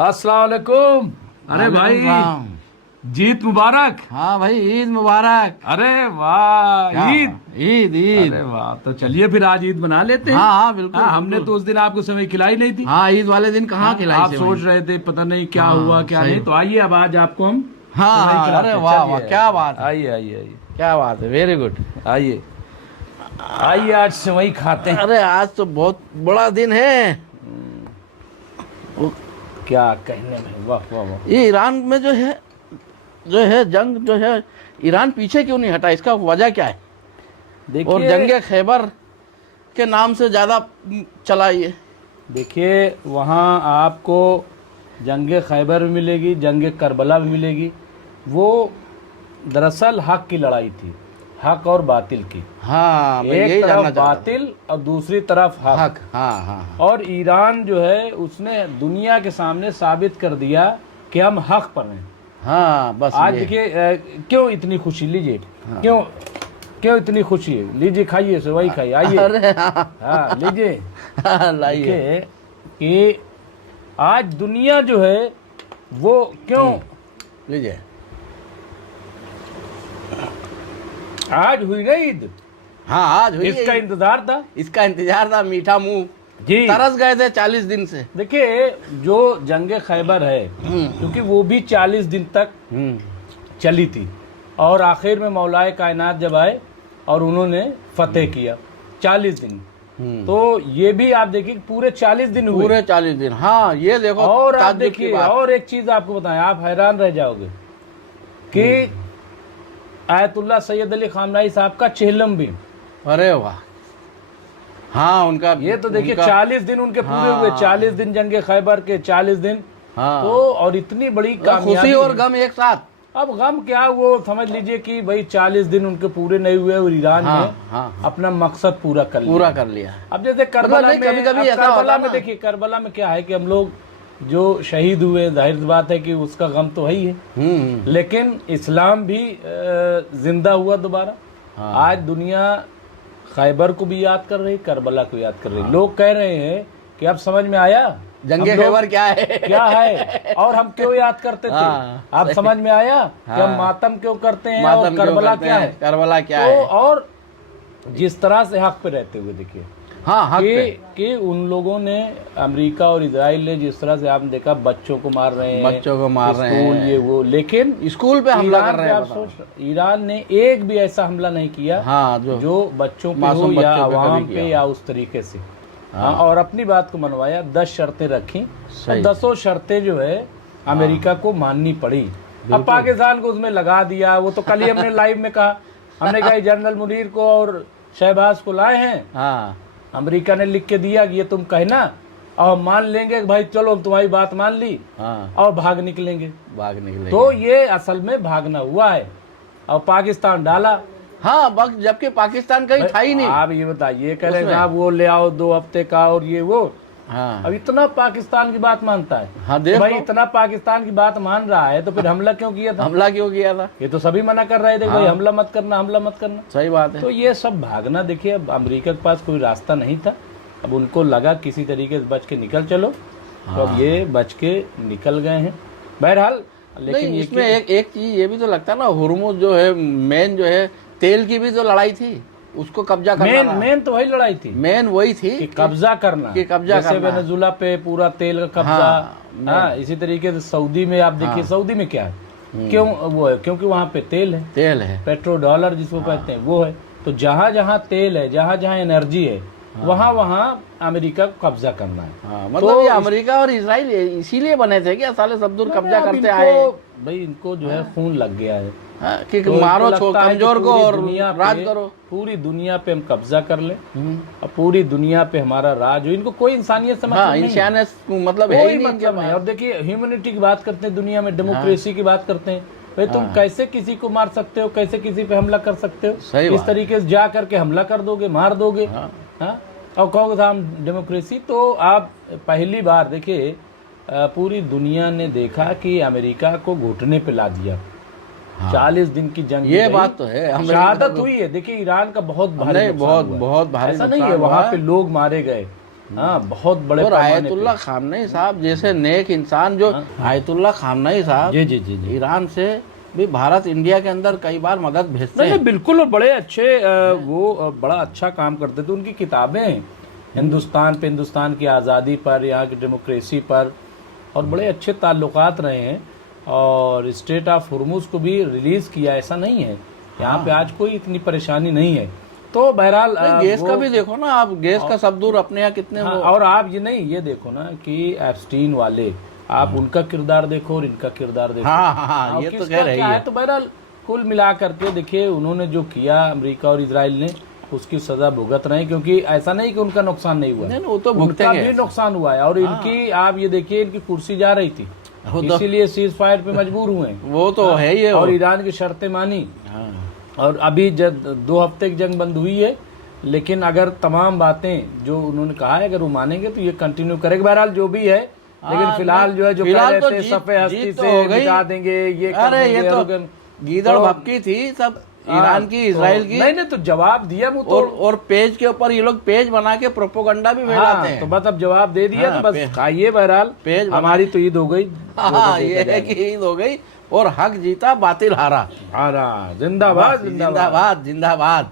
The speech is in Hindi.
अस्सलाम वालेकुम। अरे भाई, जीत मुबारक। हाँ भाई, ईद मुबारक। अरे वाह, ईद ईद ईद। अरे वाह, तो चलिए फिर आज ईद मना लेते हैं। हाँ हाँ बिल्कुल, हाँ, हमने बिल्कुल। तो उस दिन आपको समय खिलाई नहीं थी। हाँ, ईद वाले दिन कहाँ खिलाई आप से सोच भाई। रहे थे पता नहीं क्या हाँ, हुआ क्या सही। नहीं, तो आइए अब आज आपको हम हाँ सेवई हाँ, खिलाते अरे हैं। वाह चलिए, वाह, क्या बात है, आइए आइए आइए क्या बात है, वेरी गुड। आइए आइए, आज सेवई खाते हैं। अरे आज तो बहुत बड़ा दिन है। क्या कहने में, वाह वाह वाह। ये ईरान में जो है जंग जो है, ईरान पीछे क्यों नहीं हटा, इसका वजह क्या है? और देखिए जंग खैबर के नाम से ज्यादा चला ये। देखिए, वहाँ आपको जंग खैबर भी मिलेगी, जंग करबला भी मिलेगी। वो दरअसल हक की लड़ाई थी, हक और बातिल की। हाँ, मैं यही एक जानना तरफ चाहता था। बातिल और दूसरी तरफ हक। हाँ हाँ हाँ। और ईरान जो है उसने दुनिया के सामने साबित कर दिया कि हम हक पर हैं। हाँ बस आज ये। देखिए क्यों इतनी खुशी, लीजिए। क्यों क्यों इतनी खुशी है, लीजिए खाइए, सेवई खाइए, आइए। अरे हाँ, हाँ लीजिए। लाइए। देखिए कि आज दुनिया जो है वो क्यों लीजिए। आज हुई ना ईद, हाँ आज हुई इसका है। इंतजार था इसका इंतजार था, मीठा मुंह जी। तरस गए थे 40 दिन से। देखिए जो जंग खैबर है, क्योंकि वो भी 40 दिन तक चली थी, और आखिर में मौलाए कायनात जब आए और उन्होंने फतेह किया 40 दिन। तो ये भी आप देखिए पूरे 40 दिन हुए। पूरे 40 दिन, हाँ ये देखो। और आप ताज्जुब की देखिए, बात। और एक चीज आपको बताएं, आप हैरान रह जाओगे कि आयतुल्लाह सैयद अली खामनाई साहब का चेहलम भी। अरे वाह, हाँ उनका ये तो देखिए उनका, 40 दिन उनके पूरे हाँ, हुए, 40 दिन जंग खैबर के 40 दिन। हाँ तो और इतनी बड़ी खुशी कामयाबी। और गम एक साथ। अब गम क्या, वो समझ लीजिए कि भाई 40 दिन उनके पूरे नहीं हुए और ईरान हाँ, ने हाँ, अपना मकसद पूरा कर लिया। पूरा कर लिया। अब जैसे करबला नहीं, में, कभी-कभी अब ऐसा होता करबला ना। में देखिए, करबला में क्या है कि हम लोग जो शहीद हुए, जाहिर सी बात है कि उसका गम तो है ही है, लेकिन इस्लाम भी जिंदा हुआ दोबारा। हाँ। आज दुनिया खैबर को भी याद कर रही, करबला को याद कर रही। लोग कह रहे हैं कि अब समझ में आया जंग हम लोग खैबर क्या है, क्या है और हम क्यों याद करते थे। हाँ, अब समझ में आया कि हम हाँ। मातम क्यों करते हैं मातम और क्यों करबला करते क्या हैं, है। करबला क्या तो है। और जिस तरह से हक पे रहते हुए देखिए हाँ हक पे। कि उन लोगों ने, अमेरिका और इजराइल ने जिस तरह से आपने देखा बच्चों को मार रहे हैं, बच्चों को मार रहे स्कूल हैं, ये वो, लेकिन स्कूल पे हमला ईरान कर रहे पे हैं। आप बताओ। सोच, ईरान ने एक भी ऐसा हमला नहीं किया हाँ जो बच्चों पे हो मासूम या बच्चों पे आवाम कभी पे किया या उस तरीके से। हाँ, और अपनी बात को मनवाया, 10 शर्तें रखी और 10 शर्तें जो है अमेरिका को माननी पड़ी। अब पाकिस्तान को उसमें लगा दिया। वो तो कल ही हमने लाइव में कहा, हमने कहा जनरल मुनीर को और शहबाज को लाए हैं, हाँ अमेरिका ने लिख के दिया कि ये तुम कहना और हम मान लेंगे कि भाई चलो हम तुम्हारी बात मान ली, हाँ और भाग निकलेंगे। भाग निकले। तो ये असल में भागना हुआ है और पाकिस्तान डाला। हाँ वक्त, जबकि पाकिस्तान कहीं था ही नहीं। आप ये बताइए, कह रहे साहब वो ले आओ 2 हफ्ते का और ये वो। हाँ अब इतना पाकिस्तान की बात मानता है। हाँ तो देख भाई लो। इतना पाकिस्तान की बात मान रहा है तो फिर हमला क्यों किया था? हमला क्यों किया था? ये तो सभी मना कर रहे थे भाई हमला मत करना, हमला मत करना। सही बात है। तो ये सब भागना, देखिए अब अमेरिका के पास कोई रास्ता नहीं था। अब उनको लगा किसी तरीके से बच के निकल चलो, तो अब ये बच के निकल गए हैं बहरहाल। लेकिन नहीं, ये इसमें एक चीज ये भी तो लगता है ना, हुर्मुज जो है मेन जो है, तेल की भी जो लड़ाई थी उसको कब्जा करना। मेन तो वही लड़ाई थी, मेन वही थी कि कब्जा करना, कि कब्जा जैसे करना। वेनेजुला पे पूरा तेल का कब्जा। हाँ, इसी तरीके से सऊदी में आप देखिए, सऊदी में क्या है, क्यों वो है, क्योंकि वहाँ पे तेल है, तेल है, पेट्रो डॉलर जिसको कहते हैं वो है। तो जहाँ जहाँ तेल है, जहाँ जहाँ एनर्जी है, वहाँ वहाँ अमेरिका को कब्जा करना है। हाँ, मतलब ये अमेरिका और इजराइल इसीलिए बने थे कि साले सब दूर कब्जा करते आए। भाई इनको जो है खून लग गया है। हाँ, कि तो मारो इनको लगता है कि कमजोर को पूरी और दुनिया राज पे- करो। पूरी दुनिया पे हम कब्जा कर ले और पूरी दुनिया पे हमारा राज हो। इनको कोई इंसानियत से मतलब हाँ, नहीं है। इंसानियत मतलब है कोई ही नहीं मतलब नहीं। इनके अब देखिए ह्यूमैनिटी की बात करते हैं, दुनिया में डेमोक्रेसी की बात करते हैं। भाई तुम कैसे किसी को मार सकते हो, कैसे किसी पे हमला कर सकते हो? सही इस बात। तरीके से जा करके हमला कर दोगे, मार दोगे। हाँ, और कहोगे था हम डेमोक्रेसी। तो आप पहली बार देखिए, पूरी दुनिया ने देखा कि अमेरिका को घुटने पे ला दिया। 40 दिन की जंग, ये बात तो है। शहादत हुई है। देखिए ईरान का बहुत भारी नुकसान हुआ है। बहुत भारी ऐसा नहीं है नुकसान वहाँ हुआ पे है। लोग मारे गए, हाँ, बहुत बड़े और पैमाने आयतुल्ला खामनेई साहब जैसे नेक इंसान जो आयतुल्ला खामनेई साहब जी जी जी जी ईरान से भी भारत इंडिया के अंदर कई बार मदद भेजते नहीं हैं। नहीं, बिल्कुल। और बड़े अच्छे वो बड़ा अच्छा काम करते थे। उनकी किताबें हैं हिंदुस्तान पे, हिंदुस्तान की आज़ादी पर, यहाँ की डेमोक्रेसी पर, और बड़े अच्छे ताल्लुकात रहे हैं। और स्टेट ऑफ हुर्मुज को भी रिलीज़ किया, ऐसा नहीं है यहाँ पे आज कोई इतनी परेशानी नहीं है। तो बहरहाल गैस का वो- भी देखो ना आप, गैस का सब दूर अपने यहाँ कितने हाँ, वो और आप ये नहीं, ये देखो ना कि एप्स्टीन वाले, आप उनका किरदार देखो और इनका किरदार देखो। हाँ हाँ, ये तो किसका कह रही क्या है। तो बहरहाल कुल मिला करके देखिए, उन्होंने जो किया अमेरिका और इजराइल ने, उसकी सजा भुगत रहे हैं। क्योंकि ऐसा नहीं कि उनका नुकसान नहीं हुआ, नहीं, वो तो उनका भुगतेंगे। भी नुकसान हुआ है। और इनकी आप ये देखिए, इनकी कुर्सी जा रही थी, वो तो- इसीलिए सीज फायर पे मजबूर हुए हैं। वो तो है ही है वो। और ईरान की शर्तें मानी, हाँ। और अभी जब 2 हफ्ते की जंग बंद हुई है, लेकिन अगर तमाम बातें जो उन्होंने कहा है अगर वो मानेंगे तो ये कंटिन्यू करेगा। बहरहाल जो भी है, लेकिन हाँ, फिलहाल जो है, जो कह फिलहाल रहे तो थे जीत- सफ़े हस्ती जीत तो से हो गई। मिटा देंगे, ये कर अरे ये देंगे, तो अरोगन। गीदड़ तो- भपकी थी सब, ईरान की, इजराइल की। नहीं नहीं, तो जवाब दिया वो तो। और पेज के ऊपर ये लोग पेज बना के प्रोपोगंडा भी फैलाते हाँ, हैं। तो बस अब जवाब दे दिया, हाँ, तो बस खाइए। बहरहाल पेज बना- हमारी तो ईद हो गई। हाँ, ये है कि ईद हो गई और हक जीता, बातिल हारा। जिंदाबाद जिंदाबाद। जिंदाबाद जिंदाबाद।